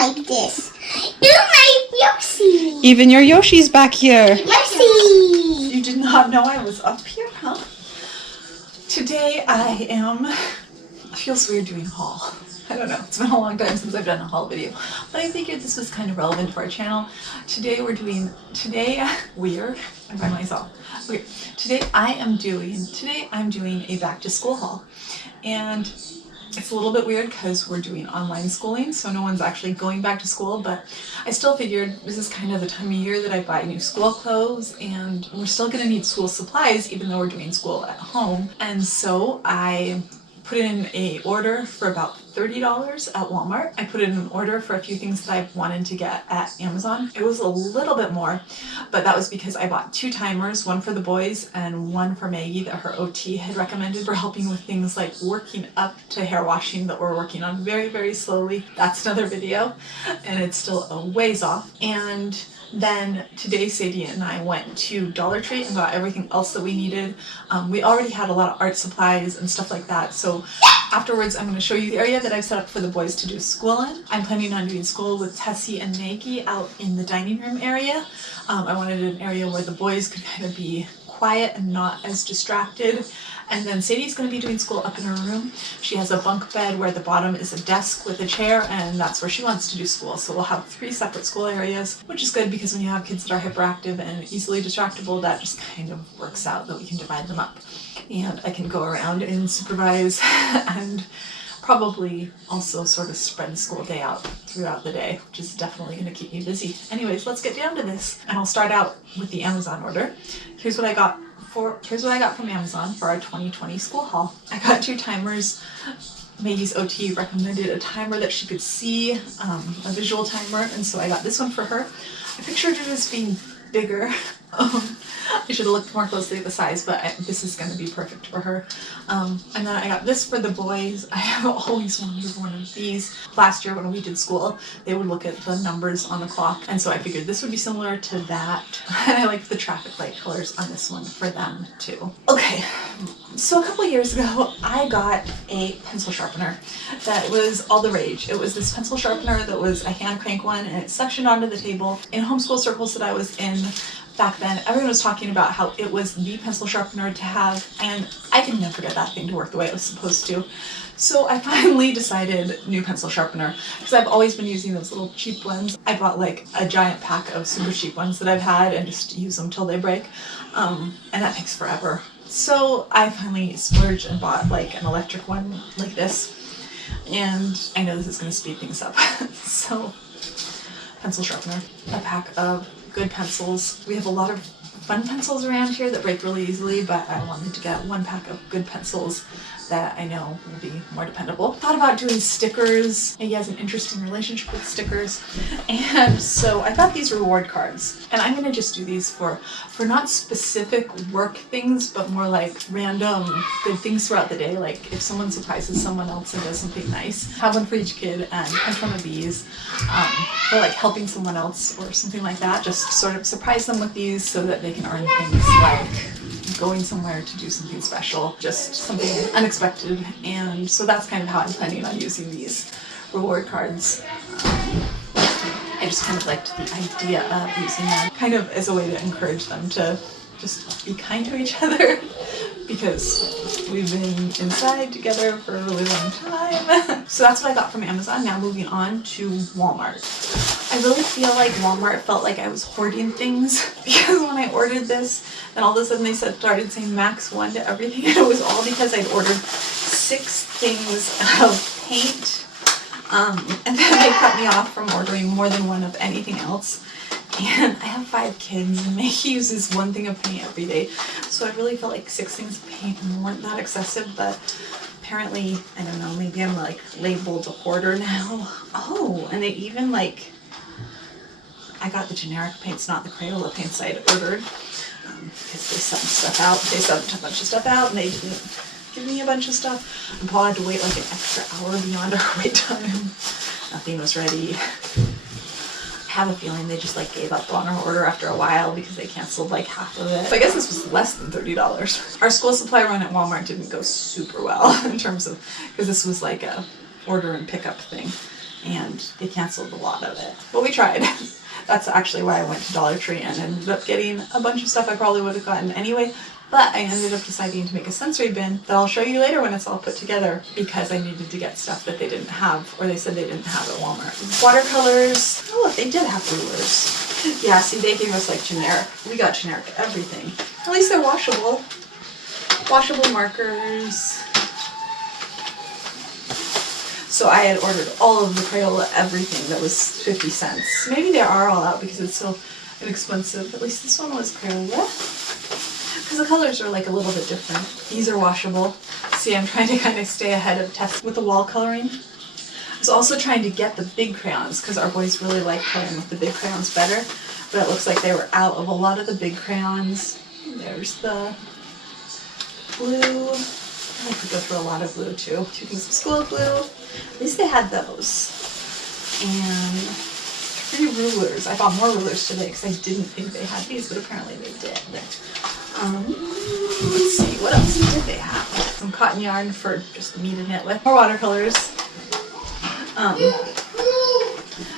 like this. You my Yoshi. Even your Yoshi's back here. Yoshi. You did not know I was up here, huh? Today it feels weird doing a haul. I don't know, it's been a long time since I've done a haul video, but I figured this was kind of relevant for our channel. Today I'm by myself. Okay, today I'm doing a back to school haul, and it's a little bit weird because we're doing online schooling, so no one's actually going back to school, but I still figured this is kind of the time of year that I buy new school clothes, and we're still going to need school supplies even though we're doing school at home. And so I put in an order for about $30 at Walmart. I put in an order for a few things that I wanted to get at Amazon. It was a little bit more, but that was because I bought 2 timers, one for the boys and one for Maggie that her OT had recommended for helping with things like working up to hair washing that we're working on very, very slowly. That's another video, and it's still a ways off. And then today Sadie and I went to Dollar Tree and got everything else that we needed. We already had a lot of art supplies and stuff like that, so afterwards I'm going to show you the area that I've set up for the boys to do school in. I'm planning on doing school with Tessie and Maggie out in the dining room area. I wanted an area where the boys could kind of be quiet and not as distracted. And then Sadie's going to be doing school up in her room. She has a bunk bed where the bottom is a desk with a chair, and that's where she wants to do school. So we'll have 3 separate school areas, which is good because when you have kids that are hyperactive and easily distractible, that just kind of works out that we can divide them up. And I can go around and supervise and probably also sort of spread the school day out throughout the day, which is definitely going to keep me busy. Anyways, let's get down to this. And I'll start out with the Amazon order. Here's what I got from Amazon for our 2020 school haul. I got 2 timers. Maggie's OT recommended a timer that she could see, a visual timer, and so I got this one for her. I pictured it as being bigger. I should have looked more closely at the size, but this is going to be perfect for her. And then I got this for the boys. I have always wanted one of these. Last year when we did school, they would look at the numbers on the clock, and so I figured this would be similar to that. And I like the traffic light colors on this one for them too. Okay, so a couple years ago I got a pencil sharpener that was all the rage. It was this pencil sharpener that was a hand crank one, and it suctioned onto the table. In homeschool circles that I was in back then, everyone was talking about how it was the pencil sharpener to have, and I could never get that thing to work the way it was supposed to. So I finally decided new pencil sharpener, because I've always been using those little cheap ones. I bought like a giant pack of super cheap ones that I've had and just use them till they break, and that takes forever. So I finally splurged and bought like an electric one like this, and I know this is going to speed things up. So pencil sharpener, a pack of good pencils. We have a lot of fun pencils around here that break really easily, but I wanted to get 1 pack of good pencils that I know will be more dependable. Thought about doing stickers. He has an interesting relationship with stickers, and so I got these reward cards, and I'm gonna just do these for not specific work things, but more like random good things throughout the day. Like if someone surprises someone else and does something nice, have one for each kid and punch one of these, for like helping someone else or something like that. Just sort of surprise them with these so that they can earn things like going somewhere to do something special, just something unexpected. And so that's kind of how I'm planning on using these reward cards. I just kind of liked the idea of using them kind of as a way to encourage them to just be kind to each other, because we've been inside together for a really long time. So that's what I got from Amazon. Now moving on to Walmart. I really feel like Walmart felt like I was hoarding things, because when I ordered this, then all of a sudden they started saying max 1 to everything, and it was all because I'd ordered 6 things of paint, and then they cut me off from ordering more than 1 of anything else. And I have 5 kids, and Maggie uses 1 thing of paint every day, so I really felt like 6 things of paint weren't that excessive, but apparently, I don't know, maybe I'm like labeled a hoarder now. Oh, and they even like, I got the generic paints, not the Crayola paints I'd ordered, because they sent stuff out. They sent a bunch of stuff out, and they didn't give me a bunch of stuff. And Paul had to wait like an extra hour beyond our wait time. Nothing was ready. I have a feeling they just like gave up on our order after a while because they canceled like half of it. So I guess this was less than $30. Our school supply run at Walmart didn't go super well in terms of, because this was like a order and pickup thing. and they canceled a lot of it. But we tried. That's actually why I went to Dollar Tree and ended up getting a bunch of stuff I probably would have gotten anyway. But I ended up deciding to make a sensory bin that I'll show you later when it's all put together, because I needed to get stuff that they didn't have, or they said they didn't have at Walmart. Watercolors. Oh look, they did have rulers. Yeah, see, they gave us like generic. We got generic everything. At least they're washable. Washable markers. So I had ordered all of the Crayola everything that was 50 cents. Maybe they are all out because it's so inexpensive. At least this one was Crayola. Because the colors are like a little bit different. These are washable. See, I'm trying to kind of stay ahead of tests with the wall coloring. I was also trying to get the big crayons because our boys really like coloring with the big crayons better. But it looks like they were out of a lot of the big crayons. There's the blue. I could go through a lot of blue too. 2 things of school glue. At least they had those. And 3 rulers. I bought more rulers today because I didn't think they had these, but apparently they did. Let's see, what else did they have? Some cotton yarn for just me to knit with. More watercolors.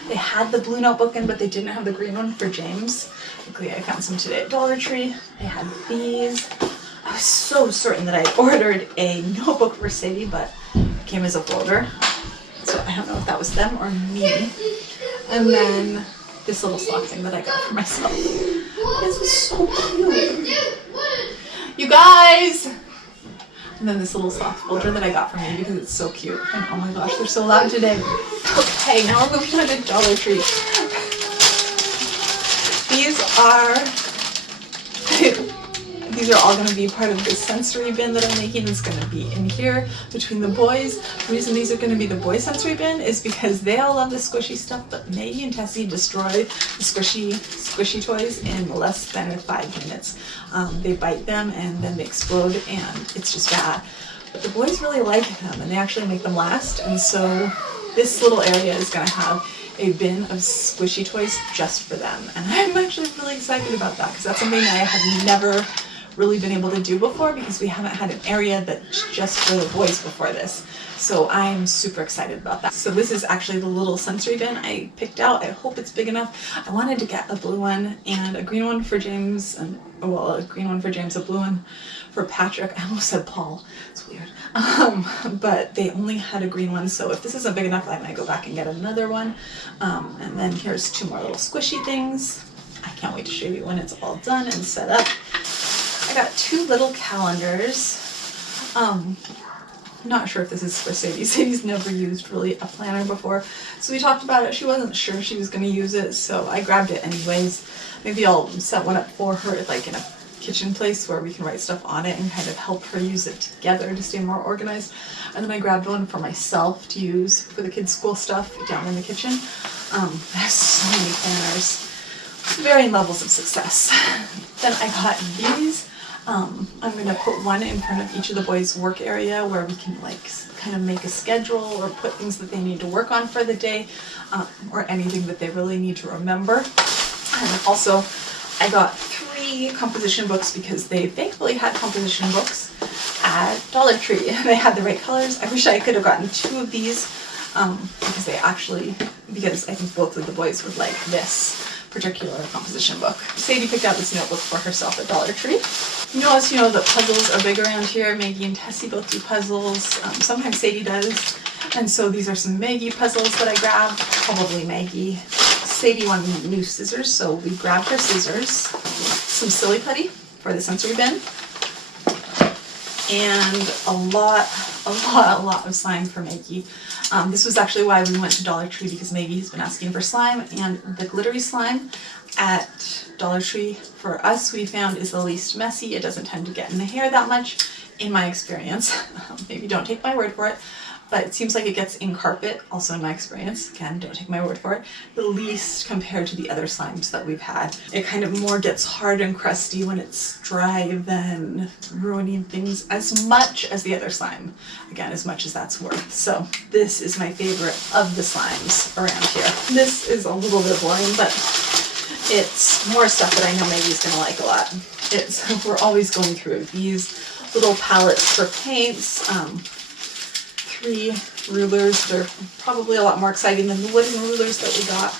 They had the blue notebook in, but they didn't have the green one for James. Luckily, I found some today at Dollar Tree. They had these. I was so certain that I ordered a notebook for Sadie, but it came as a folder. So I don't know if that was them or me. And then this little sock thing that I got for myself. This was so cute. You guys! And then this little soft folder that I got for me because it's so cute. And oh my gosh, they're so loud today. Okay, now we're moving on to Dollar Tree. These are all going to be part of this sensory bin that I'm making. It's going to be in here between the boys. The reason these are going to be the boys sensory bin is because they all love the squishy stuff, but Maggie and Tessie destroy the squishy toys in less than 5 minutes. They bite them and then they explode and it's just bad. But the boys really like them and they actually make them last. And so this little area is going to have a bin of squishy toys just for them. And I'm actually really excited about that because that's something that I had never really been able to do before because we haven't had an area that's just for the boys before this. So I'm super excited about that. So this is actually the little sensory bin I picked out. I hope it's big enough. I wanted to get a blue one and a green one for James, and well, a green one for James, a blue one for Patrick. I almost said Paul. It's weird. But they only had a green one, so if this isn't big enough, I might go back and get another one. And then here's 2 more little squishy things. I can't wait to show you when it's all done and set up. I got 2 little calendars. I'm not sure if this is for Sadie. Sadie's never used really a planner before. So we talked about it. She wasn't sure she was going to use it, so I grabbed it anyways. Maybe I'll set one up for her like in a kitchen place where we can write stuff on it and kind of help her use it together to stay more organized. And then I grabbed one for myself to use for the kids' school stuff down in the kitchen. I have so many planners, varying levels of success. Then I got these. I'm going to put one in front of each of the boys' work area where we can like kind of make a schedule or put things that they need to work on for the day, or anything that they really need to remember. And also I got 3 composition books because they thankfully had composition books at Dollar Tree and they had the right colors. I wish I could have gotten 2 of these because I think both of the boys would like this particular composition book. Sadie picked out this notebook for herself at Dollar Tree. You know that puzzles are big around here. Maggie and Tessie both do puzzles. Sometimes Sadie does. And so these are some Maggie puzzles that I grabbed. Probably Maggie. Sadie wanted new scissors, so we grabbed her scissors. Some silly putty for the sensory bin. And a lot of slime for Maggie. This was actually why we went to Dollar Tree because Maggie has been asking for slime, and the glittery slime at Dollar Tree for us we found is the least messy. It doesn't tend to get in the hair that much in my experience. Maybe don't take my word for it, but it seems like it gets in carpet, also in my experience. Again, don't take my word for it. The least compared to the other slimes that we've had. It kind of more gets hard and crusty when it's dry than ruining things as much as the other slime. Again, as much as that's worth. So this is my favorite of the slimes around here. This is a little bit boring, but it's more stuff that I know Maggie's gonna like a lot. We're always going through these little palettes for paints. 3 rulers. They're probably a lot more exciting than the wooden rulers that we got.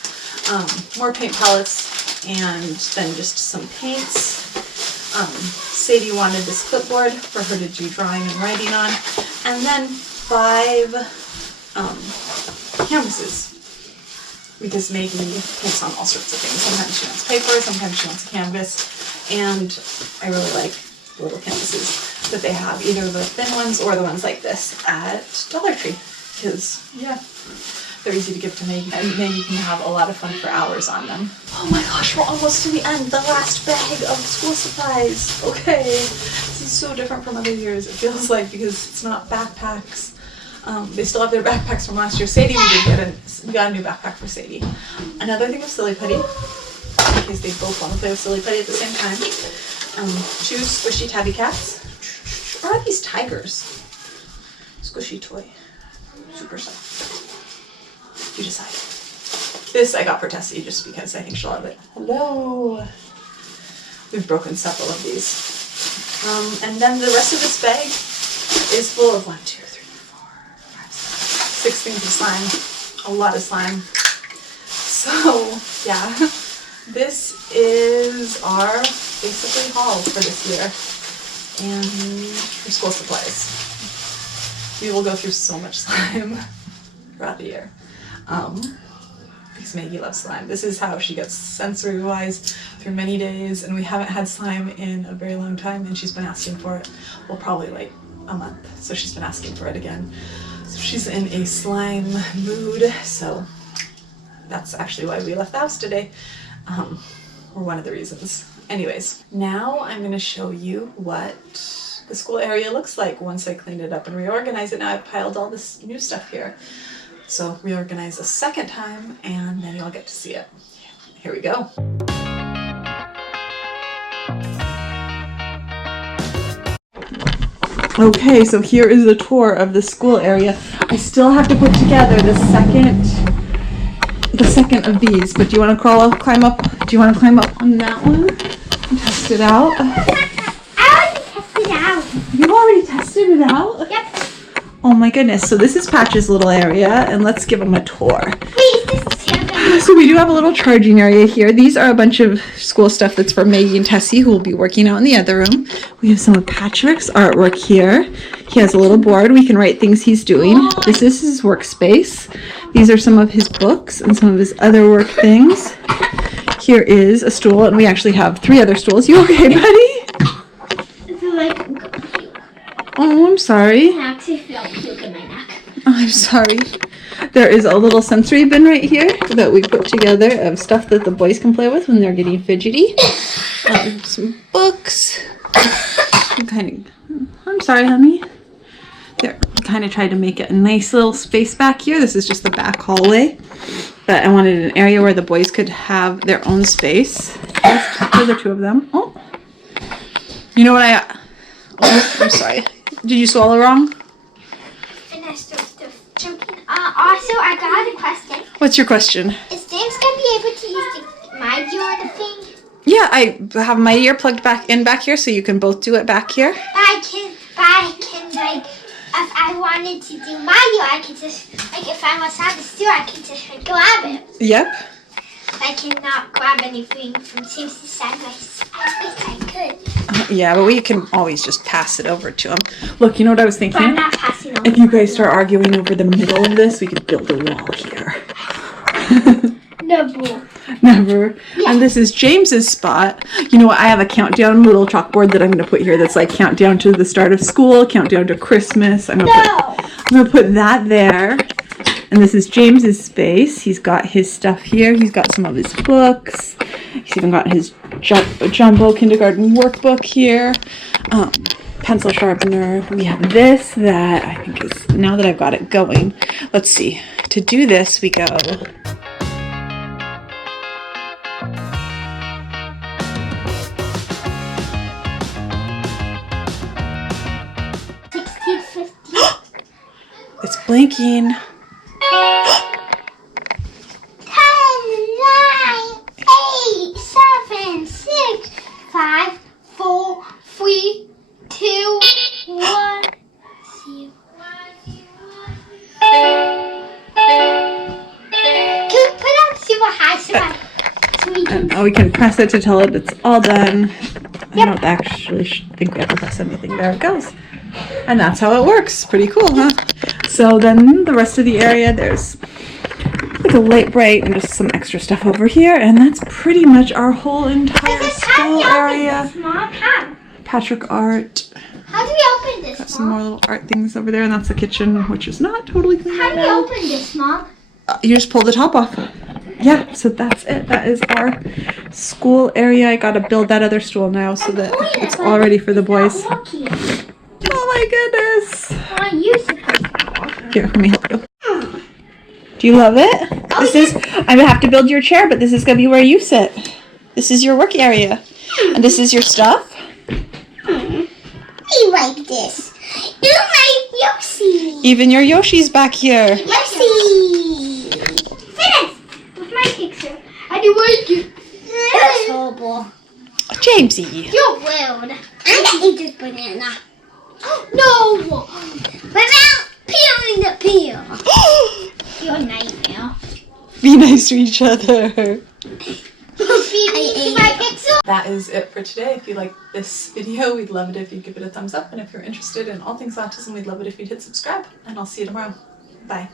More paint palettes, and then just some paints. Sadie wanted this clipboard for her to do drawing and writing on, and then 5 canvases, because Maggie paints on all sorts of things. Sometimes she wants paper, sometimes she wants a canvas, and I really like the little canvases that they have, either the thin ones or the ones like this at Dollar Tree, because yeah, they're easy to give to Maggie, and Maggie can have a lot of fun for hours on them. Oh my gosh, we're almost to the end. The last bag of school supplies. Okay, this is so different from other years, it feels like, because it's not backpacks. They still have their backpacks from last year. Sadie, we got a new backpack for Sadie. Another thing of Silly Putty, in case they both want to play with Silly Putty at the same time. 2 squishy tabby cats. Or are these tigers? Squishy toy. Super soft. You decide. This I got for Tessie just because I think she'll love it. Hello. We've broken several of these. And then the rest of this bag is full of 1, 2, 3, 4, 5, 6 things of slime. A lot of slime. So yeah, this is our basically haul for this year and for school supplies. We will go through so much slime throughout the year. Because Maggie loves slime. This is how she gets sensory-wise through many days, and we haven't had slime in a very long time, and she's been asking for it. Well, probably like a month, so she's been asking for it again. So she's in a slime mood, so that's actually why we left the house today, or one of the reasons. Anyways, now I'm going to show you what the school area looks like once I cleaned it up and reorganized it. Now I've piled all this new stuff here. So reorganize a second time, and then you'll get to see it. Here we go. Okay, so here is a tour of the school area. I still have to put together the second of these, but do you want to climb up? Do you want to climb up on that one and test it out? I already tested it out. You've already tested it out? Yep. Oh my goodness, so this is Patch's little area, and let's give him a tour. Wait, this is Santa. So we do have a little charging area here. These are a bunch of school stuff that's for Maggie and Tessie, who will be working out in the other room. We have some of Patrick's artwork here. He has a little board. We can write things he's doing. This is his workspace. These are some of his books and some of his other work things. Here is a stool, and we actually have 3 other stools. You okay, buddy? It's like, Oh, I'm sorry. I actually feel puke in my neck. Oh, I'm sorry. There is a little sensory bin right here that we put together of stuff that the boys can play with when they're getting fidgety. Some books. I'm sorry, honey. There, I kind of tried to make it a nice little space back here. This is just the back hallway, but I wanted an area where the boys could have their own space. Those are 2 of them. Oh, you know what oh, I'm sorry. Did you swallow wrong? And I still choking. Also, I got a question. What's your question? Is James gonna be able to use my ear thing? Yeah, I have my ear plugged back here, so you can both do it back here. But I can like, if I wanted to do my ear, I could just, like, if I was at the store, I could just like, grab it. Yep. I cannot grab anything from James's side. I wish I could. Yeah, but we can always just pass it over to him. Look, you know what I was thinking? But I'm not passing over. If you guys start arguing over the middle of this, we could build a wall here. Never. Never. Yeah. And this is James's spot. You know what? I have a countdown little chalkboard that I'm going to put here that's like countdown to the start of school, countdown to Christmas. I'm going to put that there. And this is James's space. He's got his stuff here. He's got some of his books. He's even got his jumbo kindergarten workbook here. Pencil sharpener. We have this that I think is, now that I've got it going, let's see. To do this, we go... It's blinking. 10, 9, 8, 7, 6, 5, 4, 3, 2, 1, 0. we can press it to tell it it's all done. I don't actually think we have to press anything. There it goes. And that's how it works. Pretty cool, huh? So then the rest of the area, there's like a light bright and just some extra stuff over here. And that's pretty much our whole entire school area. Patrick art. How do we open this, Got some more little art things over there. And that's the kitchen, which is not totally clean How right do we now. open this, Mom? You just pull the top off. Yeah, so that's it. That is our school area. I gotta build that other stool now so that it's all ready for the boys. Oh my goodness. Here, let me help you. Do you love it? This is, I'm gonna have to build your chair, but this is gonna be where you sit. This is your work area. And this is your stuff. You like this. You like Yoshi. Even your Yoshi's back here. Yoshi. Finish with my picture. I do like it. That's horrible. Jamesy. You're weird. I'm gonna eat this banana. No! Without peeling the peel. You're a nightmare. Be nice to each other. That is it for today. If you like this video, we'd love it if you'd give it a thumbs up. And if you're interested in all things autism, we'd love it if you'd hit subscribe. And I'll see you tomorrow. Bye.